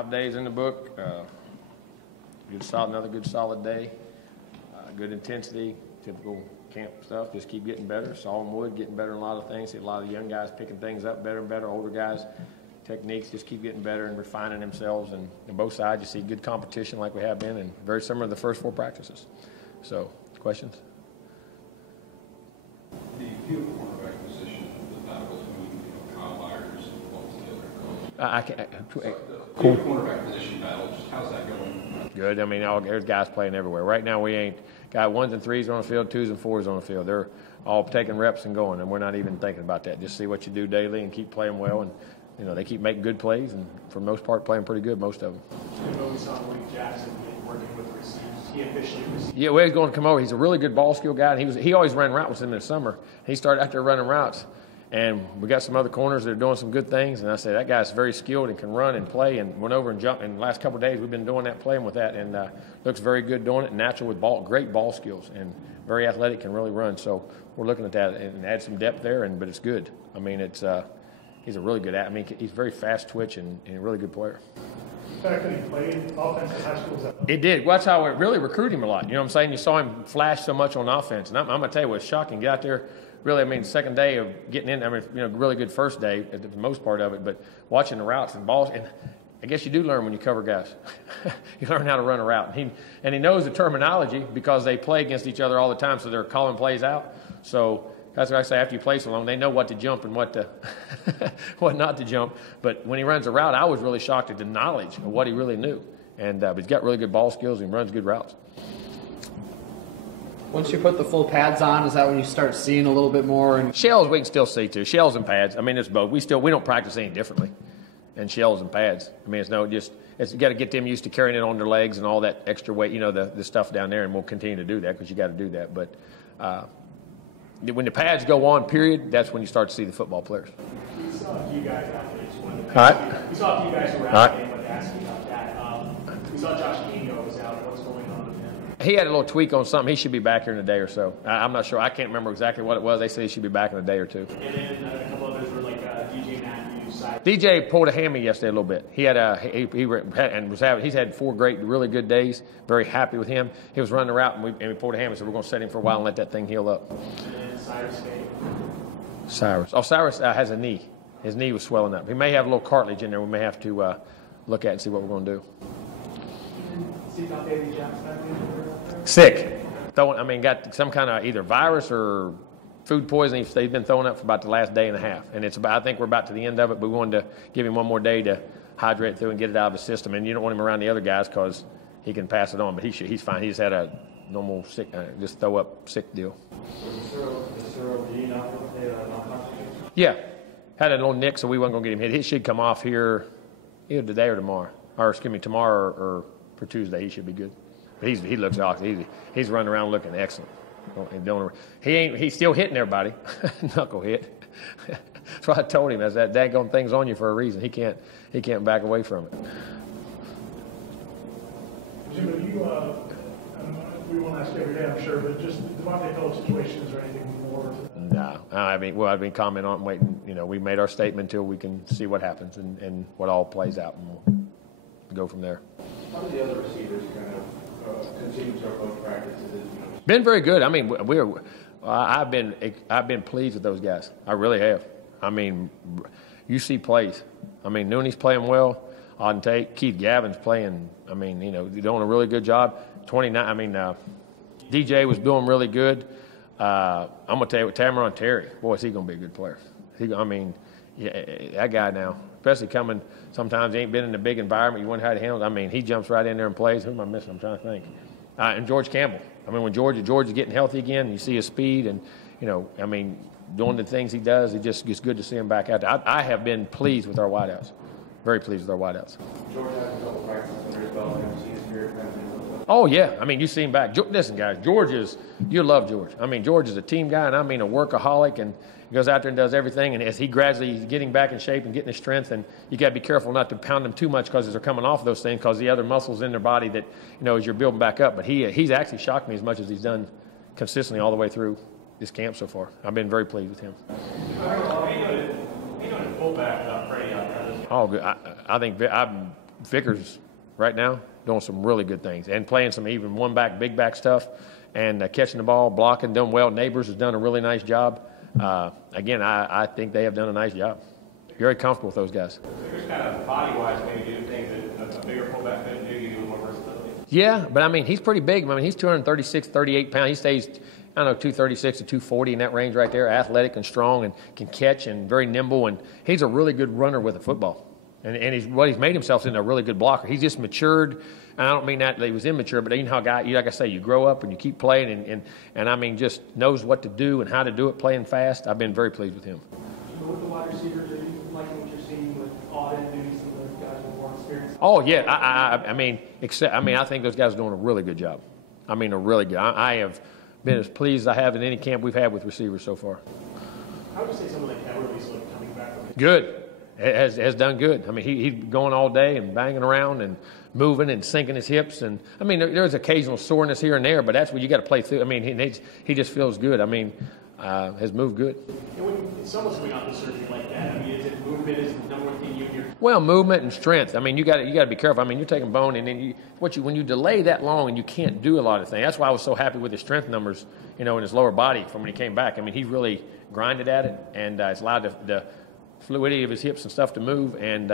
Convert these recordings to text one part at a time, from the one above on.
5 days in the book. Another good solid day. Good intensity, typical camp stuff. Just keep getting better. Sawing wood, getting better in a lot of things. See a lot of the young guys picking things up better and better. Older guys, techniques just keep getting better and refining themselves. And on both sides, you see good competition like we have been, and very similar to the first 4 practices. So, questions? The field cornerback position, the battle between Kyle Myers and what was the other coach? Field cornerback position battle, just how's that going? Good. I mean, there's guys playing everywhere. Right now, we ain't got 1s and 3s on the field, 2s and 4s on the field. They're all taking reps and going, and we're not even thinking about that. Just see what you do daily and keep playing well. And they keep making good plays, and for the most part, playing pretty good, most of them. We saw Malik Jackson working with the receivers. He officially received. Yeah, well, he's going to come over. He's a really good ball skill guy, and he always ran routes with him in the summer. He started out there running routes, and we got some other corners that are doing some good things. And I said, that guy's very skilled and can run and play, and went over and jumped. And the last couple of days, we've been doing that, playing with that, and looks very good doing it, natural with great ball skills, and very athletic, can really run. So we're looking at that and add some depth there, but it's good. I mean, it's he's a really good he's very fast twitch and a really good player. The fact that he played offense at high school, it did. Well, that's how we really recruit him a lot. You know what I'm saying? You saw him flash so much on offense. And I'm going to tell you what's shocking. Get out there, really, I mean, second day of getting in, really good first day, at the most part of it, but watching the routes and balls, and I guess you do learn when you cover guys. You learn how to run a route. And he knows the terminology because they play against each other all the time, so they're calling plays out. So that's what I say, after you play so long, they know what to jump and what not to jump. But when he runs a route, I was really shocked at the knowledge of what he really knew. And but he's got really good ball skills and he runs good routes. Once you put the full pads on, is that when you start seeing a little bit more? And shells we can still see too. Shells and pads. I mean, it's both. We don't practice any differently. And shells and pads. I mean, you got to get them used to carrying it on their legs and all that extra weight. The stuff down there, and we'll continue to do that because you got to do that. But when the pads go on, period, that's when you start to see the football players. We saw a few guys athletes. All right. We saw a few guys who were out there and asking about that. We saw Josh Keno was out. What's going on with him? He had a little tweak on something. He should be back here in a day or so. I'm not sure. I can't remember exactly what it was. They said he should be back in a day or two. And then a couple others were like DJ Matthews. DJ pulled a hammy yesterday a little bit. He had he's had 4 really good days. Very happy with him. He was running the route and we pulled a hammy, so we're going to set him for a while and let that thing heal up. Cyrus has a knee. His knee was swelling up. He may have a little cartilage in there. We may have to look at and see what we're going to do. Sick. Got some kind of either virus or food poisoning. They've been throwing up for about the last day and a half. And I think we're about to the end of it, but we wanted to give him one more day to hydrate through and get it out of his system. And you don't want him around the other guys because he can pass it on, but he's fine. He's had a normal sick, just throw up sick deal. Yeah, had a little nick, so we weren't going to get him hit. He should come off here either today or tomorrow, tomorrow or for Tuesday. He should be good. But he looks awesome. He's running around looking excellent. He's still hitting everybody, knuckle hit. That's what I told him. That daggone thing's on you for a reason. He can't back away from it. Jimbo, we won't ask you every day, I'm sure, but just the Devontae Phillips situation, is there anything more? No, I've been commenting on waiting. We made our statement until we can see what happens and what all plays out, and we'll go from there. How do the other receivers kind of continue to approach practices? Been very good. I've been pleased with those guys. I really have. You see plays. Nooney's playing well. Auden Tate, Keith Gavin's playing. They're doing a really good job. 29. DJ was doing really good. I'm gonna tell you, with Tamaron Terry, boy, is he gonna be a good player. That guy now, especially coming. Sometimes he ain't been in a big environment. You wonder how to handle it. He jumps right in there and plays. Who am I missing? I'm trying to think. And George Campbell. When George is getting healthy again, you see his speed and doing the things he does. It's good to see him back out there. I have been pleased with our wideouts. Very pleased with our wideouts. George has a couple practices under his belt. Have you seen his spirit kind of? Oh, yeah. You see him back. Listen, guys, you love George. George is a team guy, and a workaholic, and he goes out there and does everything. And as he gradually is getting back in shape and getting his strength, and you got to be careful not to pound him too much because they're coming off those things because the other muscles in their body that, as you're building back up. But he's actually shocked me as much as he's done consistently all the way through this camp so far. I've been very pleased with him. Fullback without Freddie out there. Oh, good. I think I'm Vickers right now doing some really good things and playing some even one back, big back stuff and catching the ball, blocking, doing well. Neighbors has done a really nice job. Again, I think they have done a nice job. Very comfortable with those guys. Vickers kind of body-wise maybe do things that a bigger fullback couldn't do, give you more versatility. Yeah, but I mean, he's pretty big. I mean, he's 236, 38 pounds. He stays, I don't know, 236 to 240 in that range right there. Athletic and strong and can catch and very nimble. And he's a really good runner with a football. And he's made himself into a really good blocker. He's just matured. And I don't mean that he was immature, but you know how like I say, you grow up and you keep playing and I mean, just knows what to do and how to do it, playing fast. I've been very pleased with him. With the wide receivers, are you liking what you're seeing with Auden, maybe some of those guys with more experience? Oh, yeah. I think those guys are doing a really good job. I mean, a really good. I have been as pleased as I have in any camp we've had with receivers so far. How would you say someone like Everly's coming back from it? Good. Has done good. I mean, he's going all day and banging around and moving and sinking his hips. And, I mean, there's occasional soreness here and there, but that's what you got to play through. I mean, he just feels good. I mean, has moved good. And when someone's coming off the surgery like that, I mean, is it movement is the number one thing you hear? Well, movement and strength. I mean, you got to be careful. I mean, you're taking bone, and then when you delay that long and you can't do a lot of things. That's why I was so happy with his strength numbers, in his lower body from when he came back. I mean, he really grinded at it, and it's allowed the fluidity of his hips and stuff to move, and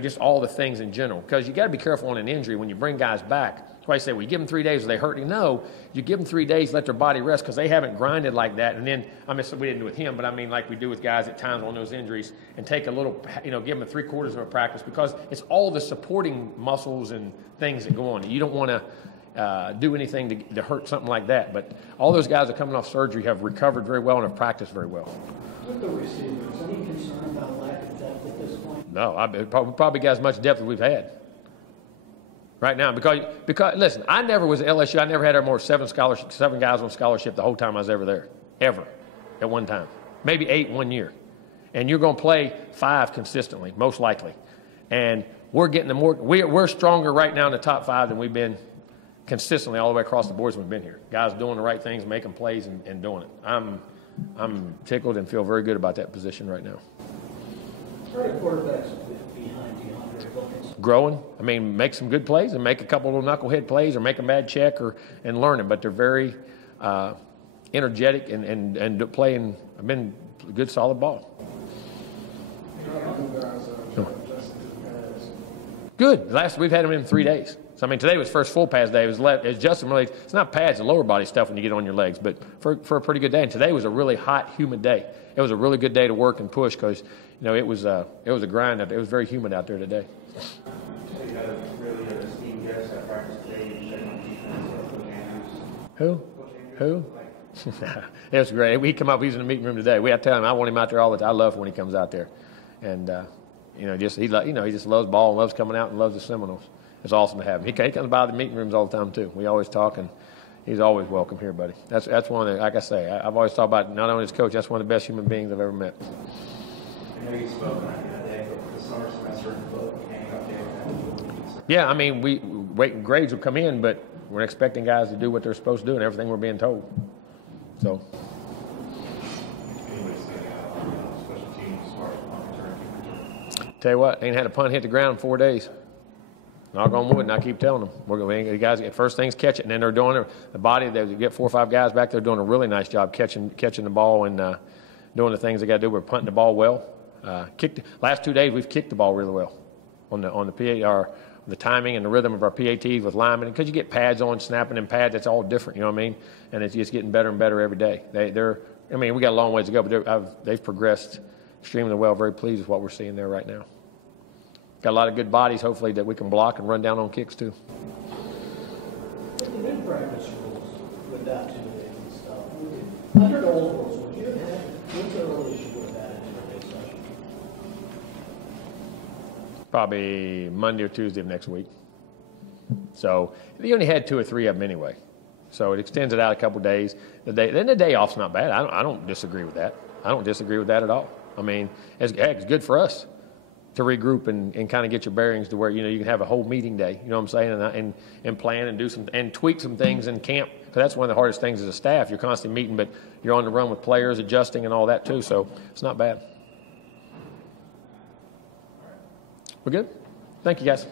just all the things in general. Because you got to be careful on an injury when you bring guys back. That's why I say, well, you give them 3 days, are they hurt? No, you give them 3 days, let their body rest, because they haven't grinded like that. And then, we didn't do with him, but I mean, like we do with guys at times on those injuries, and take a little, give them 3/4 of a practice, because it's all the supporting muscles and things that go on. You don't want to do anything to hurt something like that. But all those guys that are coming off surgery have recovered very well and have practiced very well. With the receivers, any concern about lack of depth at this point? No, we probably got as much depth as we've had right now. Because listen, I never was at LSU. I never had more than 7 guys on scholarship the whole time I was ever there, ever, at one time. Maybe 8 1 year. And you're going to play 5 consistently, most likely. And we're getting we're stronger right now in the top 5 than we've been consistently all the way across the board since we've been here. Guys doing the right things, making plays, and doing it. I'm tickled and feel very good about that position right now. What are quarterbacks behind DeAndre Wilkins? Growing. I mean, make some good plays and make a couple little knucklehead plays or make a bad check and learn it. But they're very energetic and playing. I've been good, solid ball. Good. We've had him in 3 days. So, I mean, today was first full pads day. It's just really, it's not pads, it's lower body stuff when you get on your legs, but for a pretty good day. And today was a really hot, humid day. It was a really good day to work and push because, it was a grind out there. It was very humid out there today. So you had a really esteemed guest at practice today. You said on defense, Coach Who? Andrews. Who? It was great. He come up. He's in the meeting room today. We had to tell him I want him out there all the time. I love when he comes out there, and he just loves ball and loves coming out and loves the Seminoles. It's awesome to have him. He comes by the meeting rooms all the time too. We always talk, and he's always welcome here, buddy. That's one of the, like I say, I've always thought about not only as coach. That's one of the best human beings I've ever met. I know you spoke on it the other day, but for the summer semester, hanging up there. Yeah, I mean, grades will come in, but we're expecting guys to do what they're supposed to do and everything we're being told. So. Special teams as far as punt return, kick return? Tell you what, ain't had a punt hit the ground in 4 days. Knock on wood, and I keep telling them. The guys get first things catch it, and then they're doing it. The body, they get 4 or 5 guys back there doing a really nice job catching the ball and doing the things they got to do. We're punting the ball well. Last 2 days we've kicked the ball really well on the PA, the timing and the rhythm of our PATs with linemen. Because you get pads on, snapping in pads, that's all different. You know what I mean? And it's just getting better and better every day. We got a long ways to go, but they've progressed extremely well. Very pleased with what we're seeing there right now. Got a lot of good bodies, hopefully, that we can block and run down on kicks, too. With the new practice rules, with that to the days and stuff, under the old rules, would you have had, what's the early issue with that into the day session? Probably Monday or Tuesday of next week. So, you only had 2 or 3 of them anyway. So, it extends it out a couple days. Then the day off's not bad. I don't disagree with that. I don't disagree with that at all. I mean, it's good for us to regroup and kind of get your bearings to where, you can have a whole meeting day, you know what I'm saying, and plan and do and tweak some things in camp, because that's one of the hardest things as a staff. You're constantly meeting, but you're on the run with players, adjusting and all that too, so it's not bad. We're good? Thank you, guys.